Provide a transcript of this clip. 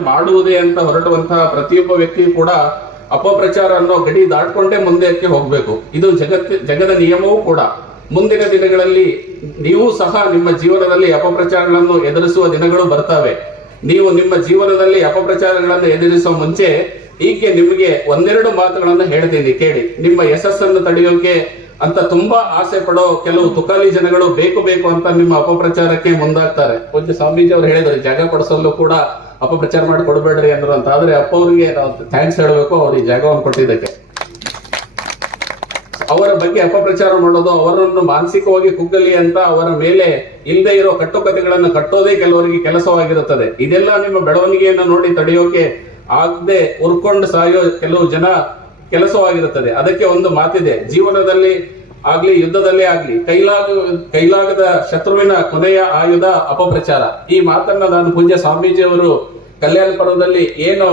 ಮಾಡುವುದೇ ಅಂತ ಹೊರಟುವಂತಹ ಪ್ರತಿಯೊಬ್ಬ ವ್ಯಕ್ತಿಯು ಕೂಡ ಅಪಪ್ರಚಾರ ಅನ್ನೋ ಗಡಿ ದಾಟ್ಕೊಂಡೇ ಮುಂದಕ್ಕೆ ಹೋಗ್ಬೇಕು. ಇದು ಜಗತ್, ಜಗದ ನಿಯಮವೂ ಕೂಡ. ಮುಂದಿನ ದಿನಗಳಲ್ಲಿ ನೀವು ಸಹ ನಿಮ್ಮ ಜೀವನದಲ್ಲಿ ಅಪಪ್ರಚಾರಗಳನ್ನು ಎದುರಿಸುವ ದಿನಗಳು ಬರ್ತವೆ. ನೀವು ನಿಮ್ಮ ಜೀವನದಲ್ಲಿ ಅಪಪ್ರಚಾರಗಳನ್ನು ಎದುರಿಸುವ ಮುಂಚೆ ಈಕೆ ನಿಮಗೆ ಒಂದೆರಡು ಮಾತುಗಳನ್ನು ಹೇಳ್ತೀನಿ, ಕೇಳಿ. ನಿಮ್ಮ ಯಶಸ್ಸನ್ನು ತಡೆಯೋಕೆ ಅಂತ ತುಂಬಾ ಆಸೆ ಪಡೋ ಕೆಲವು ತುಕಾಲಿ ಜನಗಳು ಬೇಕು ಬೇಕು ಅಂತ ನಿಮ್ಮ ಅಪಪ್ರಚಾರಕ್ಕೆ ಮುಂದಾಗ್ತಾರೆ. ಕೊಂಚ ಸ್ವಾಮೀಜಿ ಅವರು ಹೇಳಿದ್ರು, ಜಾಗ ಪಡಿಸಲು ಕೂಡ ಅಪಪ್ರಚಾರ ಮಾಡಿ ಕೊಡಬೇಡ್ರಿ ಅಂದ್ರು ಅಂತ ಆದ್ರೆ ಅಪ್ಪ ಅವರಿಗೆ ನಾವು ಥ್ಯಾಂಕ್ಸ್ ಹೇಳಬೇಕು ಅವ್ರಿಗೆ ಜಾಗವನ್ನು ಕೊಟ್ಟಿದ್ದಕ್ಕೆ. ಅವರ ಬಗ್ಗೆ ಅಪಪ್ರಚಾರ ಮಾಡೋದು ಅವರನ್ನು ಮಾನಸಿಕವಾಗಿ ಕುಗ್ಗಲಿ ಅಂತ ಅವರ ಮೇಲೆ ಇಲ್ಲದೆ ಇರೋ ಕಟ್ಟುಕತೆಗಳನ್ನು ಕಟ್ಟೋದೇ ಕೆಲವರಿಗೆ ಕೆಲಸವಾಗಿರುತ್ತದೆ. ಇದೆಲ್ಲ ನಿಮ್ಮ ಬೆಳವಣಿಗೆಯನ್ನು ನೋಡಿ ತಡೆಯೋಕೆ ಆಗದೆ ಉರ್ಕೊಂಡು ಸಾಯೋ ಕೆಲವು ಜನ ಕೆಲಸವಾಗಿರುತ್ತದೆ. ಅದಕ್ಕೆ ಒಂದು ಮಾತಿದೆ. ಜೀವನದಲ್ಲಿ ಆಗ್ಲಿ, ಯುದ್ಧದಲ್ಲೇ ಆಗ್ಲಿ, ಕೈಲಾಗ, ಕೈಲಾಗದ ಶತ್ರುವಿನ ಕೊನೆಯ ಆಯುಧ ಅಪಪ್ರಚಾರ. ಈ ಮಾತನ್ನ ನಾನು ಪೂಜ್ಯ ಸ್ವಾಮೀಜಿಯವರು ಕಲ್ಯಾಣ ಪರ್ವದಲ್ಲಿ ಏನು